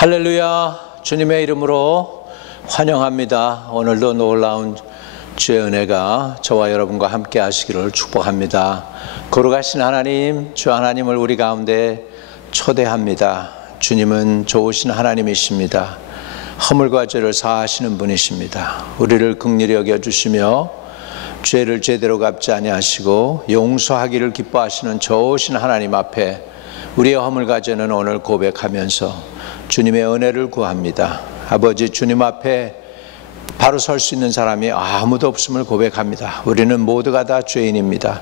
할렐루야. 주님의 이름으로 환영합니다. 오늘도 놀라운 주의 은혜가 저와 여러분과 함께 하시기를 축복합니다. 거룩하신 하나님, 주 하나님을 우리 가운데 초대합니다. 주님은 좋으신 하나님이십니다. 허물과 죄를 사하시는 분이십니다. 우리를 긍휼히 여겨주시며 죄를 제대로 갚지 아니하시고 용서하기를 기뻐하시는 좋으신 하나님 앞에 우리의 허물과 죄는 오늘 고백하면서 주님의 은혜를 구합니다. 아버지, 주님 앞에 바로 설 수 있는 사람이 아무도 없음을 고백합니다. 우리는 모두가 다 죄인입니다.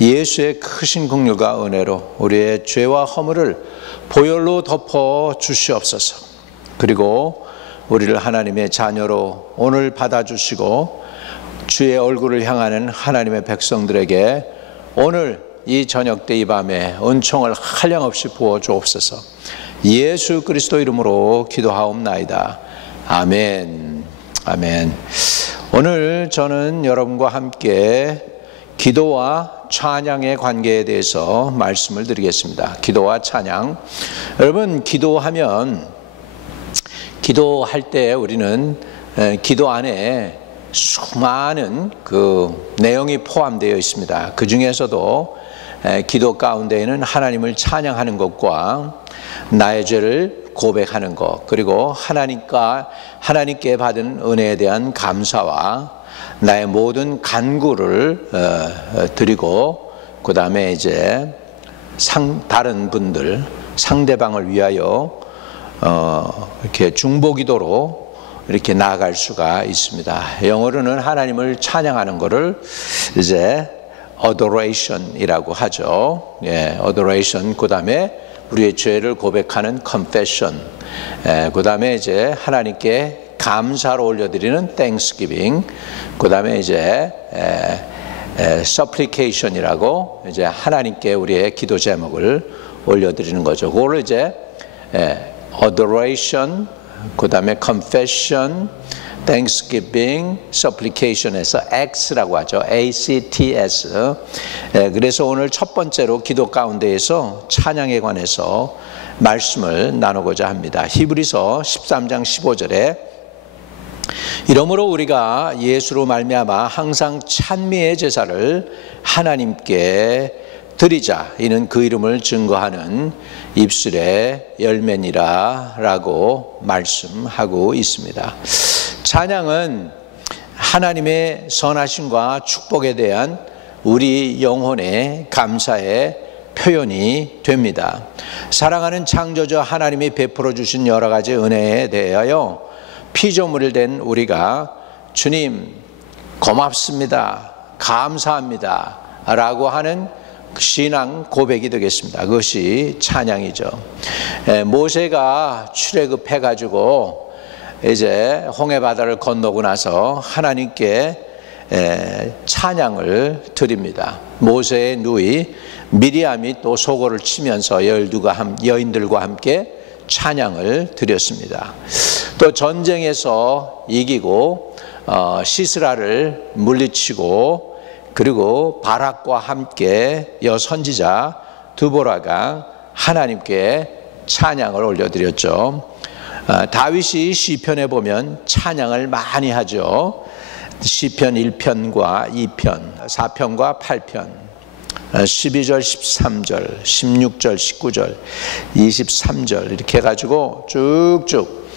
예수의 크신 긍휼과 은혜로 우리의 죄와 허물을 보혈로 덮어 주시옵소서. 그리고 우리를 하나님의 자녀로 오늘 받아주시고 주의 얼굴을 향하는 하나님의 백성들에게 오늘 이 저녁 때 이 밤에 은총을 한량없이 부어 주옵소서. 예수 그리스도 이름으로 기도하옵나이다. 아멘. 아멘. 오늘 저는 여러분과 함께 기도와 찬양의 관계에 대해서 말씀을 드리겠습니다. 기도와 찬양. 여러분, 기도하면 기도할 때 우리는 기도 안에 수많은 그 내용이 포함되어 있습니다. 그 중에서도 기도 가운데에는 하나님을 찬양하는 것과 나의 죄를 고백하는 것, 그리고 하나님께 받은 은혜에 대한 감사와 나의 모든 간구를 드리고, 그 다음에 이제 다른 분들, 상대방을 위하여 이렇게 중보기도로 이렇게 나아갈 수가 있습니다. 영어로는 하나님을 찬양하는 것을 이제 adoration이라고 하죠. 예, adoration. 그 다음에 우리의 죄를 고백하는 confession. 그 다음에 이제 하나님께 감사로 올려드리는 thanksgiving. 그 다음에 이제 supplication이라고 이제 하나님께 우리의 기도 제목을 올려드리는 거죠. 그걸 이제 adoration, 그 다음에 confession, thanksgiving, supplication에서 X라고 하죠. ACTS. 그래서 오늘 첫 번째로 기도 가운데에서 찬양에 관해서 말씀을 나누고자 합니다. 히브리서 13장 15절에 이러므로 우리가 예수로 말미암아 항상 찬미의 제사를 하나님께 드리자. 이는 그 이름을 증거하는 입술의 열매니라 라고 말씀하고 있습니다. 찬양은 하나님의 선하심과 축복에 대한 우리 영혼의 감사의 표현이 됩니다. 사랑하는 창조주 하나님이 베풀어 주신 여러 가지 은혜에 대하여 피조물이 된 우리가 주님 고맙습니다, 감사합니다 라고 하는 신앙 고백이 되겠습니다. 그것이 찬양이죠. 모세가 출애굽해가지고 이제 홍해 바다를 건너고 나서 하나님께 찬양을 드립니다. 모세의 누이 미리암이 또 소고를 치면서 여인들과 함께 찬양을 드렸습니다. 또 전쟁에서 이기고 시스라를 물리치고 그리고 바락과 함께 여선지자 드보라가 하나님께 찬양을 올려드렸죠. 다윗이 시편에 보면 찬양을 많이 하죠. 시편 1편과 2편, 4편과 8편, 12절, 13절, 16절, 19절, 23절 이렇게 해가지고 쭉쭉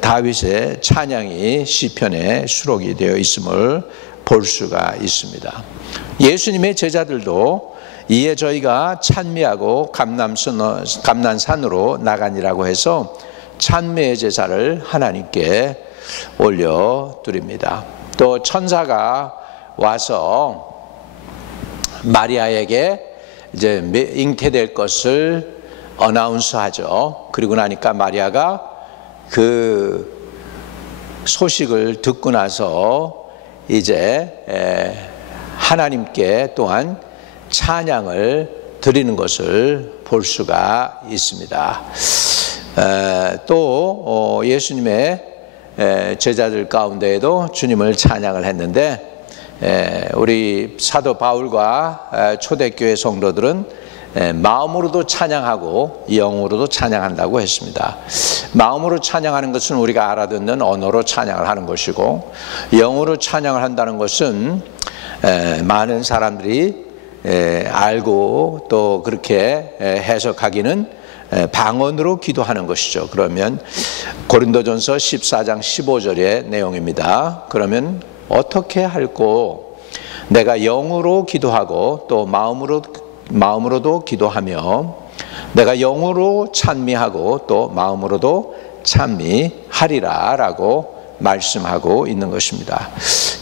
다윗의 찬양이 시편에 수록이 되어 있음을 볼 수가 있습니다. 예수님의 제자들도 이에 저희가 찬미하고 감난산으로 나가니라고 해서 찬미의 제사를 하나님께 올려드립니다. 또 천사가 와서 마리아에게 이제 잉태될 것을 어나운스하죠. 그리고 나니까 마리아가 그 소식을 듣고 나서 이제 하나님께 또한 찬양을 드리는 것을 볼 수가 있습니다. 또 예수님의 제자들 가운데에도 주님을 찬양을 했는데 우리 사도 바울과 초대교회 성도들은 마음으로도 찬양하고 영으로도 찬양한다고 했습니다. 마음으로 찬양하는 것은 우리가 알아듣는 언어로 찬양을 하는 것이고, 영으로 찬양을 한다는 것은 많은 사람들이 알고 또 그렇게 해석하기는 방언으로 기도하는 것이죠. 그러면 고린도전서 14장 15절의 내용입니다. 그러면 어떻게 할꼬? 내가 영으로 기도하고 또 마음으로도 기도하며 내가 영으로 찬미하고 또 마음으로도 찬미하리라 라고 말씀하고 있는 것입니다.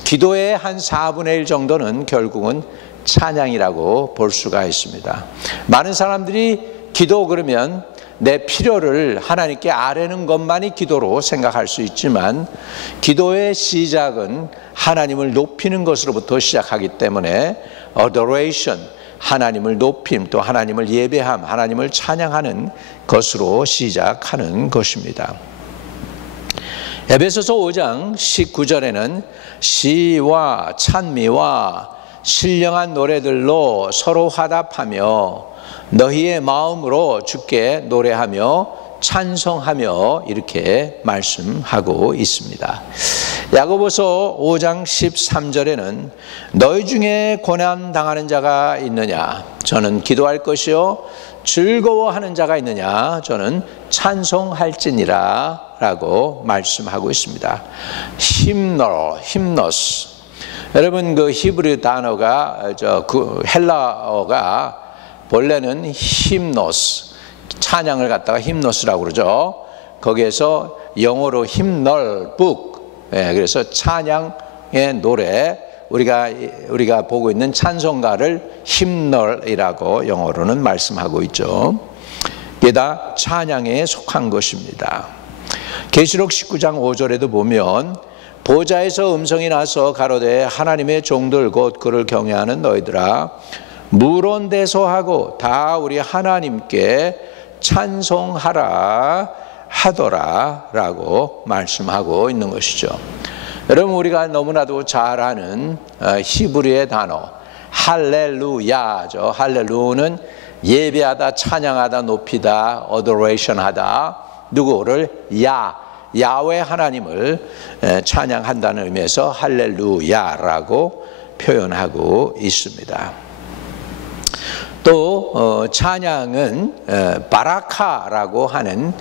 기도의 한 4분의 1 정도는 결국은 찬양이라고 볼 수가 있습니다. 많은 사람들이 기도 그러면 내 필요를 하나님께 아뢰는 것만이 기도로 생각할 수 있지만, 기도의 시작은 하나님을 높이는 것으로부터 시작하기 때문에 adoration, 하나님을 높임, 또 하나님을 예배함, 하나님을 찬양하는 것으로 시작하는 것입니다. 에베소서 5장 19절에는 시와 찬미와 신령한 노래들로 서로 화답하며 너희의 마음으로 주께 노래하며 찬송하며 이렇게 말씀하고 있습니다. 야고보서 5장 13절에는 너희 중에 고난 당하는 자가 있느냐? 저는 기도할 것이요 즐거워하는 자가 있느냐? 저는 찬송할지니라 라고 말씀하고 있습니다. 힘너스. 여러분, 그 히브리 단어가 그 헬라어가 본래는 힘노스, 찬양을 갖다가 힘노스라고 그러죠. 거기에서 영어로 힘널북, 그래서 찬양의 노래, 우리가 보고 있는 찬송가를 힘널이라고 영어로는 말씀하고 있죠. 이게 다 찬양에 속한 것입니다. 계시록 19장 5절에도 보면 보좌에서 음성이 나서 가로되 하나님의 종들 곧 그를 경외하는 너희들아 무론대소하고 다 우리 하나님께 찬송하라 하더라 라고 말씀하고 있는 것이죠. 여러분, 우리가 너무나도 잘 아는 히브리의 단어 할렐루야죠. 할렐루는 예배하다, 찬양하다, 높이다, adoration 하다, 누구를? 야훼 하나님을 찬양한다는 의미에서 할렐루야라고 표현하고 있습니다. 또 찬양은 바라카라고 하는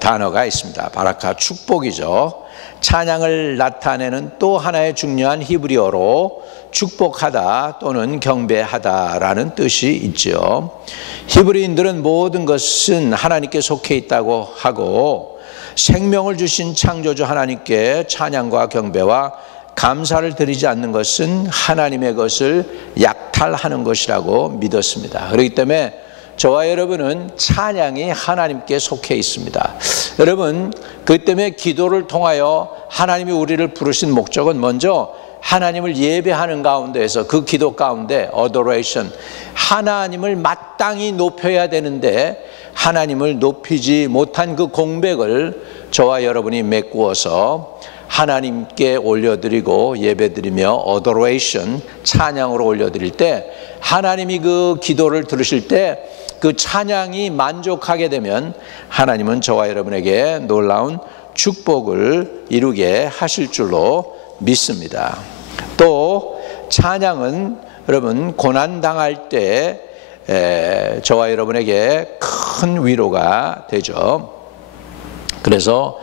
단어가 있습니다. 바라카, 축복이죠. 찬양을 나타내는 또 하나의 중요한 히브리어로 축복하다 또는 경배하다라는 뜻이 있죠. 히브리인들은 모든 것은 하나님께 속해 있다고 하고 생명을 주신 창조주 하나님께 찬양과 경배와 감사를 드리지 않는 것은 하나님의 것을 약탈하는 것이라고 믿었습니다. 그렇기 때문에 저와 여러분은 찬양이 하나님께 속해 있습니다. 여러분, 그 때문에 기도를 통하여 하나님이 우리를 부르신 목적은 먼저 하나님을 예배하는 가운데에서 그 기도 가운데 adoration, 하나님을 마땅히 높여야 되는데 하나님을 높이지 못한 그 공백을 저와 여러분이 메꾸어서 하나님께 올려드리고 예배드리며 adoration, 찬양으로 올려드릴 때 하나님이 그 기도를 들으실 때 그 찬양이 만족하게 되면 하나님은 저와 여러분에게 놀라운 축복을 이루게 하실 줄로 믿습니다. 또 찬양은 여러분 고난당할 때 저와 여러분에게 큰 위로가 되죠. 그래서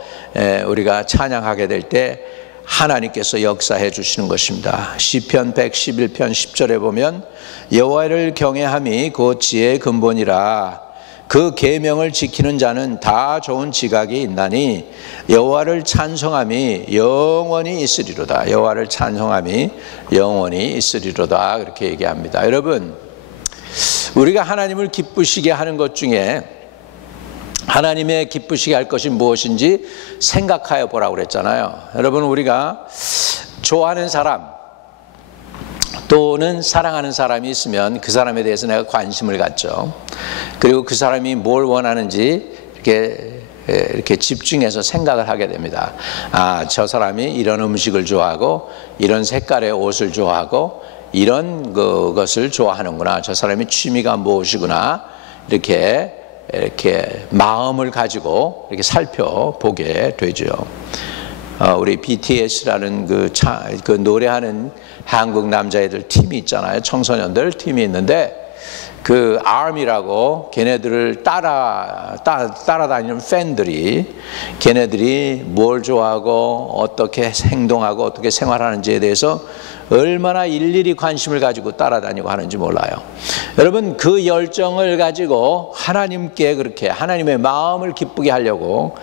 우리가 찬양하게 될 때 하나님께서 역사해 주시는 것입니다. 시편 111편 10절에 보면 여호와를 경외함이 곧 지혜의 근본이라 그 계명을 지키는 자는 다 좋은 지각이 있나니 여호와를 찬송함이 영원히 있으리로다. 여호와를 찬송함이 영원히 있으리로다. 그렇게 얘기합니다. 여러분, 우리가 하나님을 기쁘시게 하는 것 중에 하나님의 기쁘시게 할 것이 무엇인지 생각하여 보라고 그랬잖아요. 여러분, 우리가 좋아하는 사람 또는 사랑하는 사람이 있으면 그 사람에 대해서 내가 관심을 갖죠. 그리고 그 사람이 뭘 원하는지 이렇게 집중해서 생각을 하게 됩니다. 아, 저 사람이 이런 음식을 좋아하고 이런 색깔의 옷을 좋아하고 이런 것을 좋아하는구나. 저 사람이 취미가 무엇이구나. 이렇게 마음을 가지고 이렇게 살펴보게 되죠. 우리 BTS라는 그 노래하는 한국 남자애들 팀이 있잖아요. 청소년들 팀이 있는데 그 ARMY라고 걔네들을 따라다니는 팬들이 걔네들이 뭘 좋아하고 어떻게 행동하고 어떻게 생활하는지에 대해서 얼마나 일일이 관심을 가지고 따라다니고 하는지 몰라요. 여러분, 그 열정을 가지고 하나님께 그렇게 하나님의 마음을 기쁘게 하려고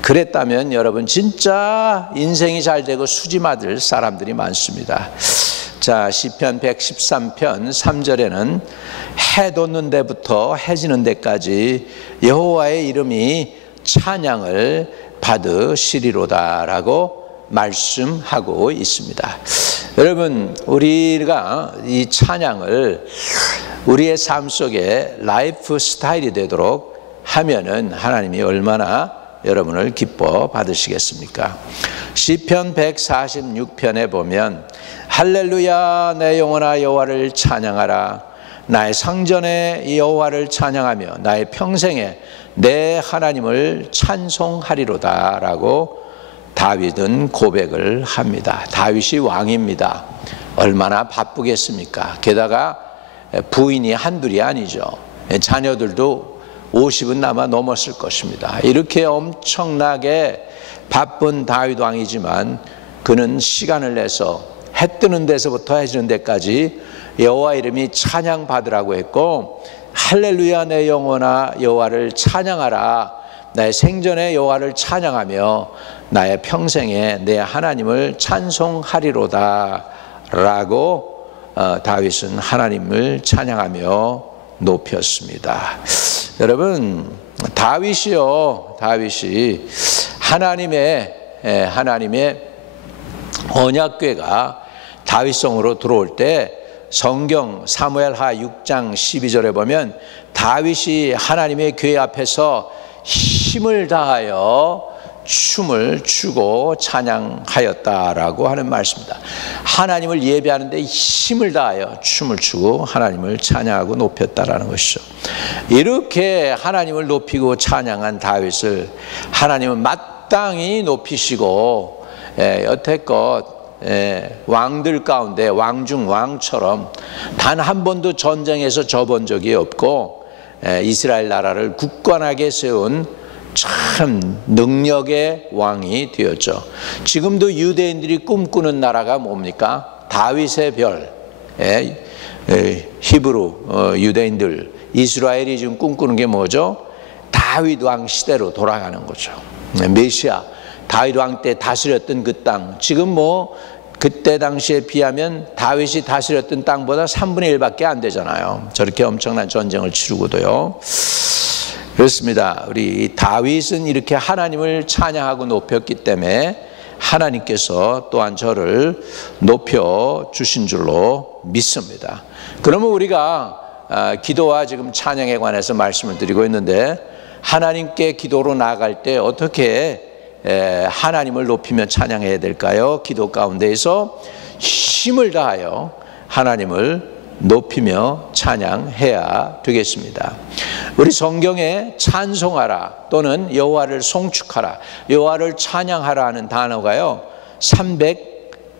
그랬다면 여러분 진짜 인생이 잘 되고 수지 맞을 사람들이 많습니다. 자, 시편 113편 3절에는 해 돋는 데부터 해 지는 데까지 여호와의 이름이 찬양을 받으시리로다라고 말씀하고 있습니다. 여러분, 우리가 이 찬양을 우리의 삶 속에 라이프 스타일이 되도록 하면은 하나님이 얼마나 여러분을 기뻐 받으시겠습니까? 시편 146편에 보면 할렐루야 내 영혼아 여호와를 찬양하라. 나의 상전에 여호와를 찬양하며 나의 평생에 내 하나님을 찬송하리로다 라고 다윗은 고백을 합니다. 다윗이 왕입니다. 얼마나 바쁘겠습니까? 게다가 부인이 한둘이 아니죠. 자녀들도 50은 아마 넘었을 것입니다. 이렇게 엄청나게 바쁜 다윗 왕이지만 그는 시간을 내서 해 뜨는 데서부터 해 지는 데까지 여호와 이름이 찬양 받으라고 했고, 할렐루야 내 영혼아 여호와를 찬양하라. 나의 생전에 여호와를 찬양하며 나의 평생에 내 하나님을 찬송하리로다 라고 다윗은 하나님을 찬양하며 높였습니다. 여러분, 다윗이 하나님의 언약궤가 다윗성으로 들어올 때 성경 사무엘하 6장 12절에 보면 다윗이 하나님의 궤 앞에서 힘을 다하여 춤을 추고 찬양하였다라고 하는 말씀입니다. 하나님을 예배하는데 힘을 다하여 춤을 추고 하나님을 찬양하고 높였다라는 것이죠. 이렇게 하나님을 높이고 찬양한 다윗을 하나님은 마땅히 높이시고 여태껏 왕들 가운데 왕중 왕처럼 단 한 번도 전쟁에서 져본 적이 없고 이스라엘 나라를 굳건하게 세운 참 능력의 왕이 되었죠. 지금도 유대인들이 꿈꾸는 나라가 뭡니까? 다윗의 별. 히브리 유대인들 이스라엘이 지금 꿈꾸는 게 뭐죠? 다윗 왕 시대로 돌아가는 거죠. 메시아 다윗 왕 때 다스렸던 그 땅, 지금 뭐 그때 당시에 비하면 다윗이 다스렸던 땅보다 3분의 1밖에 안 되잖아요. 저렇게 엄청난 전쟁을 치르고도요. 그렇습니다. 우리 다윗은 이렇게 하나님을 찬양하고 높였기 때문에 하나님께서 또한 저를 높여 주신 줄로 믿습니다. 그러면 우리가 기도와 지금 찬양에 관해서 말씀을 드리고 있는데, 하나님께 기도로 나아갈 때 어떻게 하나님을 높이며 찬양해야 될까요? 기도 가운데에서 힘을 다하여 하나님을 높이며 찬양해야 되겠습니다. 우리 성경에 찬송하라 또는 여호와를 송축하라, 여호와를 찬양하라 하는 단어가요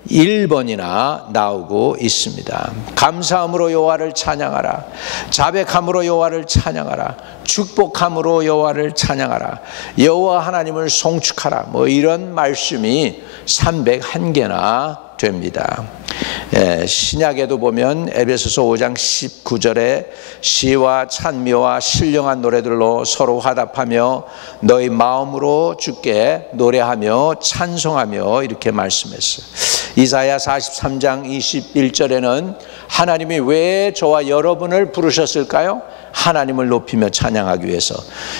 301번이나 나오고 있습니다. 감사함으로 여호와를 찬양하라, 자백함으로 여호와를 찬양하라, 축복함으로 여호와를 찬양하라, 여호와 하나님을 송축하라, 뭐 이런 말씀이 301개나 됩니다. 신약에도 보면 에베소서 5장 19절에 시와 찬미와 신령한 노래들로 서로 화답하며 너희 마음으로 주께 노래하며 찬송하며 이렇게 말씀했어요. 이사야 43장 21절에는 하나님이 왜 저와 여러분을 부르셨을까요? 하나님을 높이며 찬양하기 위해서.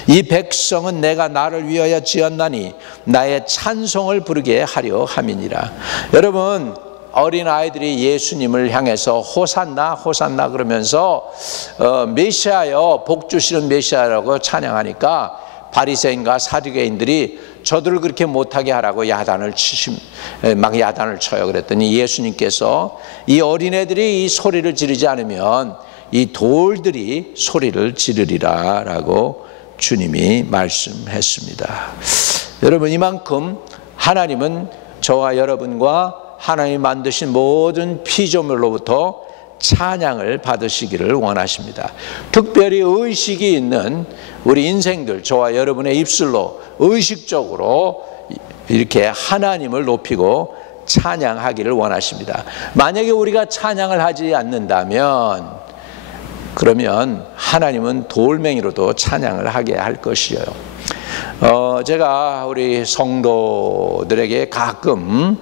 이 백성은 내가 나를 위하여 지었나니 나의 찬송을 부르게 하려 함이니라. 여러분, 어린아이들이 예수님을 향해서 호산나 호산나 그러면서 메시아여 복 주시는 메시아라고 찬양하니까 바리새인과 사두개인들이 저들을 그렇게 못하게 하라고 막 야단을 쳐요. 그랬더니 예수님께서 이 어린애들이 이 소리를 지르지 않으면 이 돌들이 소리를 지르리라 라고 주님이 말씀했습니다. 여러분, 이만큼 하나님은 저와 여러분과 하나님이 만드신 모든 피조물로부터 찬양을 받으시기를 원하십니다. 특별히 의식이 있는 우리 인생들, 저와 여러분의 입술로 의식적으로 이렇게 하나님을 높이고 찬양하기를 원하십니다. 만약에 우리가 찬양을 하지 않는다면 그러면 하나님은 돌멩이로도 찬양을 하게 할 것이에요. 제가 우리 성도들에게 가끔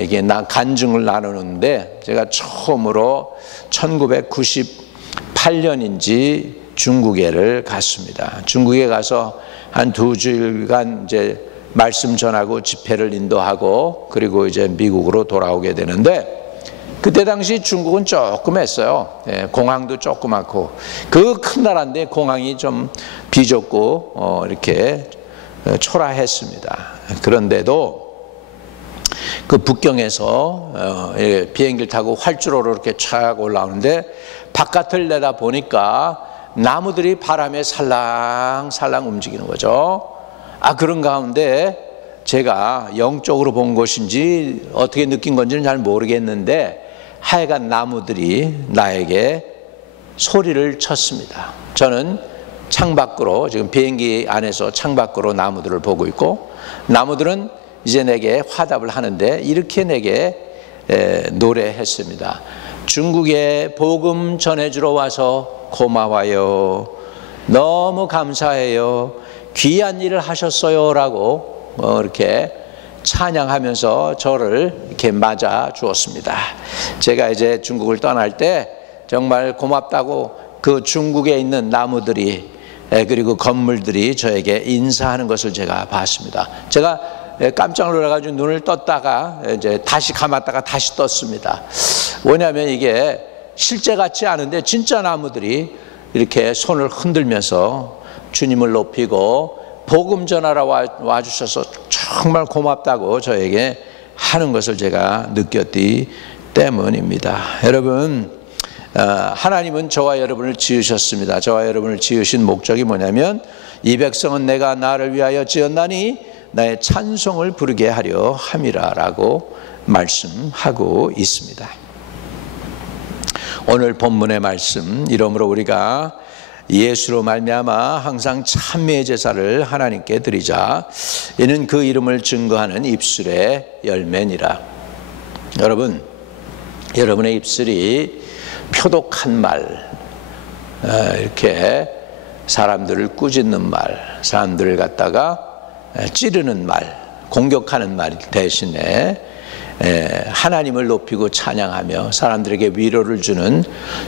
이게 간증을 나누는데, 제가 처음으로 1998년인지 중국에를 갔습니다. 중국에 가서 한 2주일간 이제 말씀 전하고 집회를 인도하고 그리고 이제 미국으로 돌아오게 되는데, 그때 당시 중국은 조금 했어요. 공항도 조그맣고 그 큰 나라인데 공항이 좀 비좁고 이렇게 초라했습니다. 그런데도 그 북경에서 비행기를 타고 활주로로 이렇게 쫙 올라오는데 바깥을 내다 보니까 나무들이 바람에 살랑살랑 움직이는 거죠. 그런 가운데 제가 영적으로 본 것인지 어떻게 느낀 건지는 잘 모르겠는데 하여간 나무들이 나에게 소리를 쳤습니다. 저는 창밖으로, 지금 비행기 안에서 창밖으로 나무들을 보고 있고, 나무들은 이제 내게 화답을 하는데 이렇게 내게 노래했습니다. 중국에 복음 전해주러 와서 고마워요. 너무 감사해요. 귀한 일을 하셨어요. 라고 이렇게 찬양하면서 저를 이렇게 맞아 주었습니다. 제가 이제 중국을 떠날 때 정말 고맙다고 그 중국에 있는 나무들이 그리고 건물들이 저에게 인사하는 것을 제가 봤습니다. 제가 깜짝 놀라가지고 눈을 떴다가 이제 다시 감았다가 다시 떴습니다. 왜냐하면 이게 실제 같지 않은데 진짜 나무들이 이렇게 손을 흔들면서 주님을 높이고 복음 전하러 와주셔서 정말 고맙다고 저에게 하는 것을 제가 느꼈기 때문입니다. 여러분, 하나님은 저와 여러분을 지으셨습니다. 저와 여러분을 지으신 목적이 뭐냐면, 이 백성은 내가 나를 위하여 지었나니 나의 찬송을 부르게 하려 함이라 라고 말씀하고 있습니다. 오늘 본문의 말씀, 이러므로 우리가 예수로 말미암아 항상 찬미의 제사를 하나님께 드리자. 이는 그 이름을 증거하는 입술의 열매니라. 여러분, 여러분의 입술이 표독한 말, 이렇게 사람들을 꾸짖는 말, 사람들을 갖다가 찌르는 말, 공격하는 말 대신에 하나님을 높이고 찬양하며 사람들에게 위로를 주는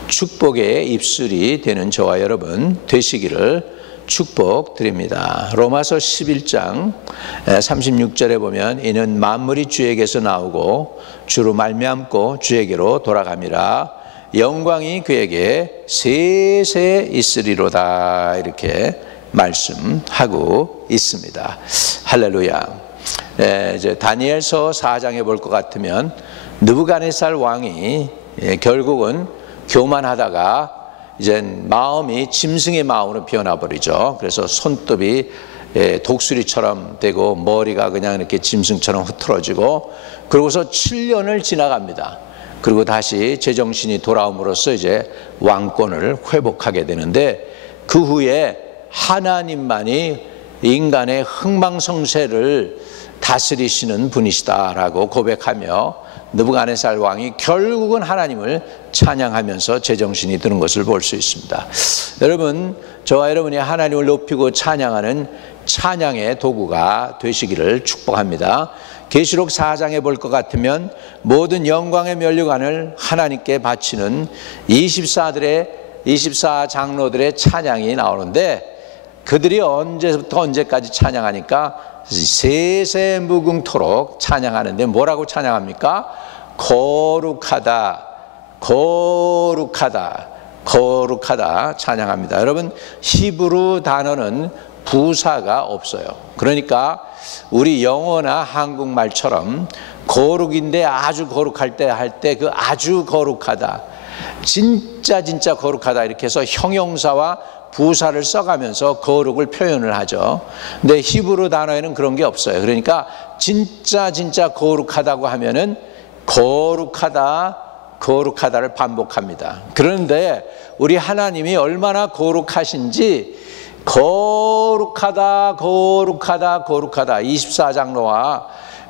축복의 입술이 되는 저와 여러분 되시기를 축복드립니다. 로마서 11장 36절에 보면, 이는 만물이 주에게서 나오고 주로 말미암고 주에게로 돌아감이라. 영광이 그에게 세세 있으리로다. 이렇게 말씀하고 있습니다. 할렐루야. 이제 다니엘서 4장에 볼 것 같으면 느부갓네살 왕이 결국은 교만하다가 이제 마음이 짐승의 마음으로 변화버리죠. 그래서 손톱이 독수리처럼 되고 머리가 그냥 이렇게 짐승처럼 흐트러지고, 그러고서 7년을 지나갑니다. 그리고 다시 제정신이 돌아옴으로써 이제 왕권을 회복하게 되는데, 그 후에 하나님만이 인간의 흥망성쇠를 다스리시는 분이시다라고 고백하며 느부갓네살 왕이 결국은 하나님을 찬양하면서 제정신이 드는 것을 볼 수 있습니다. 여러분, 저와 여러분이 하나님을 높이고 찬양하는 찬양의 도구가 되시기를 축복합니다. 계시록 4장에 볼 것 같으면 모든 영광의 면류관을 하나님께 바치는 24 장로들의 찬양이 나오는데, 그들이 언제부터 언제까지 찬양하니까 세세 무궁토록 찬양하는데 뭐라고 찬양합니까? 거룩하다, 거룩하다, 거룩하다 찬양합니다. 여러분, 히브리 단어는 부사가 없어요. 그러니까 우리 영어나 한국말처럼 거룩인데 아주 거룩할 때 할 때 그 아주 거룩하다, 진짜 거룩하다 이렇게 해서 형용사와 부사를 써가면서 거룩을 표현을 하죠. 근데 히브리 단어에는 그런 게 없어요. 그러니까 진짜 거룩하다고 하면은 거룩하다를 반복합니다. 그런데 우리 하나님이 얼마나 거룩하신지 거룩하다 24장 노아,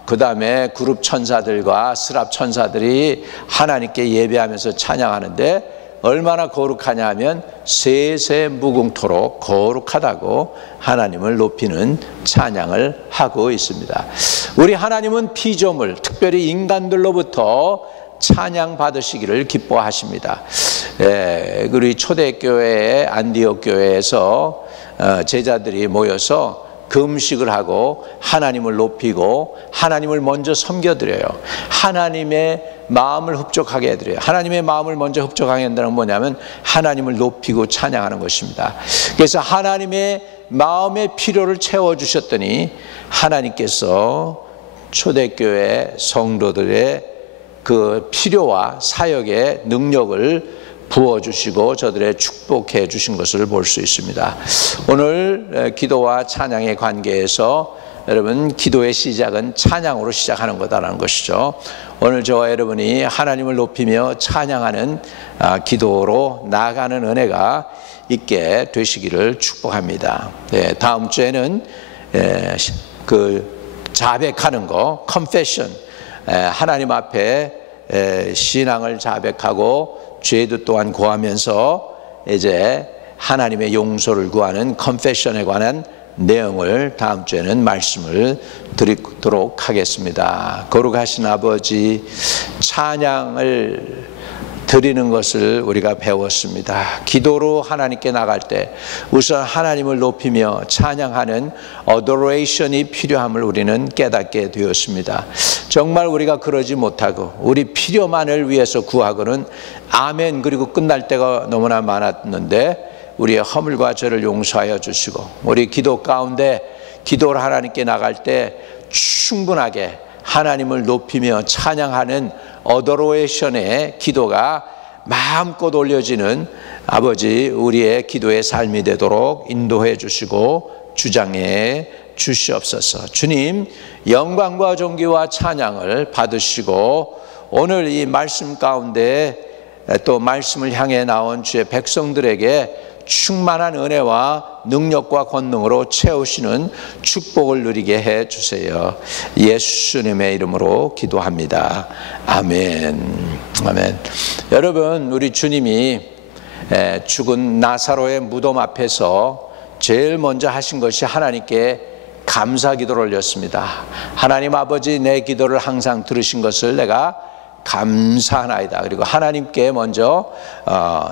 그 다음에 그룹 천사들과 스랍 천사들이 하나님께 예배하면서 찬양하는데 얼마나 거룩하냐 하면 세세 무궁토록 거룩하다고 하나님을 높이는 찬양을 하고 있습니다. 우리 하나님은 피조물, 특별히 인간들로부터 찬양 받으시기를 기뻐하십니다. 우리 초대교회 안디옥 교회에서 제자들이 모여서 금식을 하고 하나님을 높이고 하나님을 먼저 섬겨드려요. 하나님의 마음을 흡족하게 해드려요. 하나님의 마음을 먼저 흡족하게 한다는 건 뭐냐면 하나님을 높이고 찬양하는 것입니다. 그래서 하나님의 마음의 필요를 채워주셨더니 하나님께서 초대교회 성도들의 그 필요와 사역의 능력을 부어주시고 저들의 축복해 주신 것을 볼 수 있습니다. 오늘 기도와 찬양의 관계에서 여러분, 기도의 시작은 찬양으로 시작하는 거다라는 것이죠. 오늘 저와 여러분이 하나님을 높이며 찬양하는 기도로 나아가는 은혜가 있게 되시기를 축복합니다. 다음 주에는 그 자백하는 거, confession, 하나님 앞에 신앙을 자백하고 죄도 또한 고하면서 이제 하나님의 용서를 구하는 confession에 관한 내용을 다음 주에는 말씀을 드리도록 하겠습니다. 거룩하신 아버지, 찬양을 드리는 것을 우리가 배웠습니다. 기도로 하나님께 나갈 때 우선 하나님을 높이며 찬양하는 adoration이 필요함을 우리는 깨닫게 되었습니다. 정말 우리가 그러지 못하고 우리 필요만을 위해서 구하고는 아멘 그리고 끝날 때가 너무나 많았는데 우리의 허물과 죄를 용서하여 주시고 우리 기도 가운데 기도를 하나님께 나갈 때 충분하게 하나님을 높이며 찬양하는 어도레이션의 기도가 마음껏 올려지는 아버지, 우리의 기도의 삶이 되도록 인도해 주시고 주장해 주시옵소서. 주님, 영광과 존귀와 찬양을 받으시고 오늘 이 말씀 가운데 또 말씀을 향해 나온 주의 백성들에게 충만한 은혜와 능력과 권능으로 채우시는 축복을 누리게 해 주세요. 예수님의 이름으로 기도합니다. 아멘. 아멘. 여러분, 우리 주님이 죽은 나사로의 무덤 앞에서 제일 먼저 하신 것이 하나님께 감사 기도를 올렸습니다. 하나님 아버지, 내 기도를 항상 들으신 것을 내가 감사하나이다. 그리고 하나님께 먼저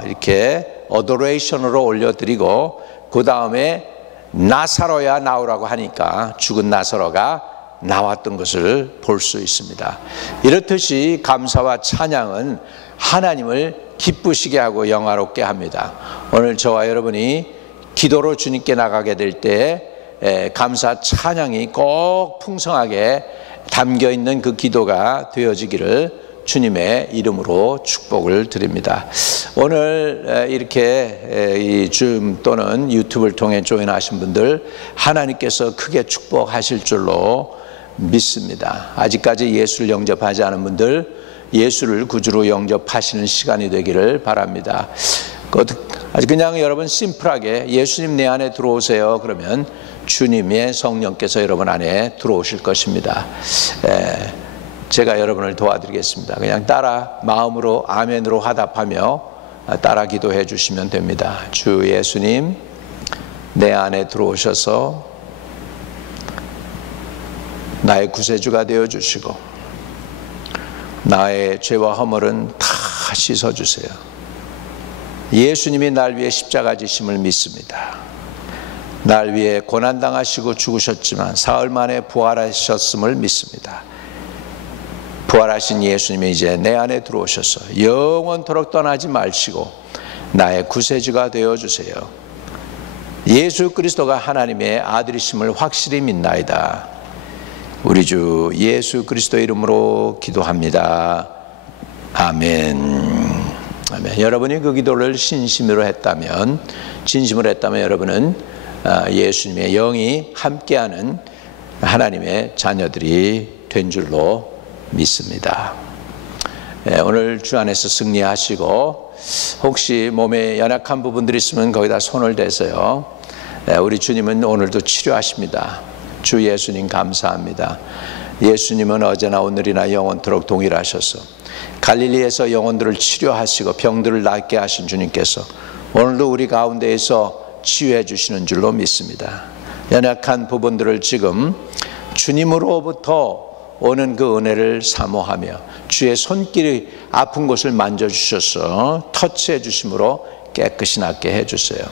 이렇게 어도레이션으로 올려드리고 그 다음에 나사로야 나오라고 하니까 죽은 나사로가 나왔던 것을 볼 수 있습니다. 이렇듯이 감사와 찬양은 하나님을 기쁘시게 하고 영화롭게 합니다. 오늘 저와 여러분이 기도로 주님께 나가게 될 때 감사 찬양이 꼭 풍성하게 담겨있는 그 기도가 되어지기를 주님의 이름으로 축복을 드립니다. 오늘 이렇게 이 줌 또는 유튜브를 통해 조인하신 분들 하나님께서 크게 축복하실 줄로 믿습니다. 아직까지 예수를 영접하지 않은 분들 예수를 구주로 영접하시는 시간이 되기를 바랍니다. 아주 그냥 여러분 심플하게 예수님 내 안에 들어오세요 그러면 주님의 성령께서 여러분 안에 들어오실 것입니다. 제가 여러분을 도와드리겠습니다. 그냥 따라 마음으로 아멘으로 화답하며 따라 기도해 주시면 됩니다. 주 예수님, 내 안에 들어오셔서 나의 구세주가 되어 주시고 나의 죄와 허물은 다 씻어 주세요. 예수님이 날 위해 십자가 지심을 믿습니다. 날 위해 고난당하시고 죽으셨지만 사흘 만에 부활하셨음을 믿습니다. 부활하신 예수님이 이제 내 안에 들어오셔서 영원토록 떠나지 마시고 나의 구세주가 되어주세요. 예수 그리스도가 하나님의 아들이심을 확실히 믿나이다. 우리 주 예수 그리스도 이름으로 기도합니다. 아멘. 아멘. 여러분이 그 기도를 진심으로 했다면 여러분은 예수님의 영이 함께하는 하나님의 자녀들이 된 줄로 믿습니다. 오늘 주 안에서 승리하시고, 혹시 몸에 연약한 부분들이 있으면 거기다 손을 대세요. 우리 주님은 오늘도 치료하십니다. 주 예수님 감사합니다. 예수님은 어제나 오늘이나 영원토록 동일하셔서 갈릴리에서 영혼들을 치료하시고 병들을 낫게 하신 주님께서 오늘도 우리 가운데에서 치유해 주시는 줄로 믿습니다. 연약한 부분들을 지금 주님으로부터 오는 그 은혜를 사모하며 주의 손길이 아픈 곳을 만져주셔서 터치해 주심으로 깨끗이 낫게 해주세요.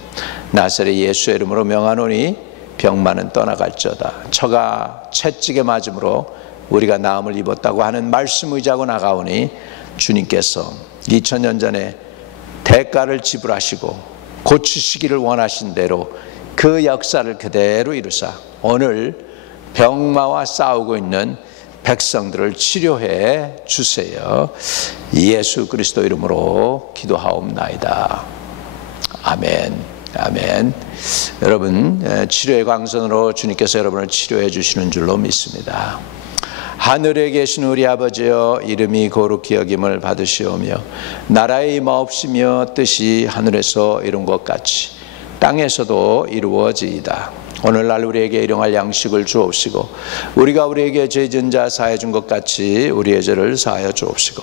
나사렛 예수의 이름으로 명하노니 병만은 떠나갈지어다. 처가 채찍에 맞음으로 우리가 나음을 입었다고 하는 말씀 의지하고 나가오니 주님께서 2000년 전에 대가를 지불하시고 고치시기를 원하신 대로 그 역사를 그대로 이루사 오늘 병마와 싸우고 있는 백성들을 치료해 주세요. 예수 그리스도 이름으로 기도하옵나이다. 아멘. 아멘. 여러분, 치료의 광선으로 주님께서 여러분을 치료해 주시는 줄로 믿습니다. 하늘에 계신 우리 아버지여, 이름이 거룩히 여김을 받으시오며 나라의 임하옵시며 뜻이 하늘에서 이룬 것 같이 땅에서도 이루어지이다. 오늘날 우리에게 일용할 양식을 주옵시고 우리가 우리에게 죄진 자 사해 준 것 같이 우리의 죄를 사하여 주옵시고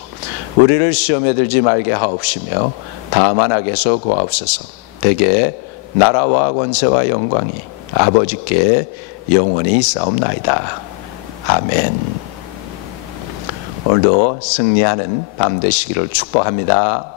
우리를 시험에 들지 말게 하옵시며 다만 악에서 구하옵소서. 대개 나라와 권세와 영광이 아버지께 영원히 있사옵나이다. 아멘. 오늘도 승리하는 밤 되시기를 축복합니다.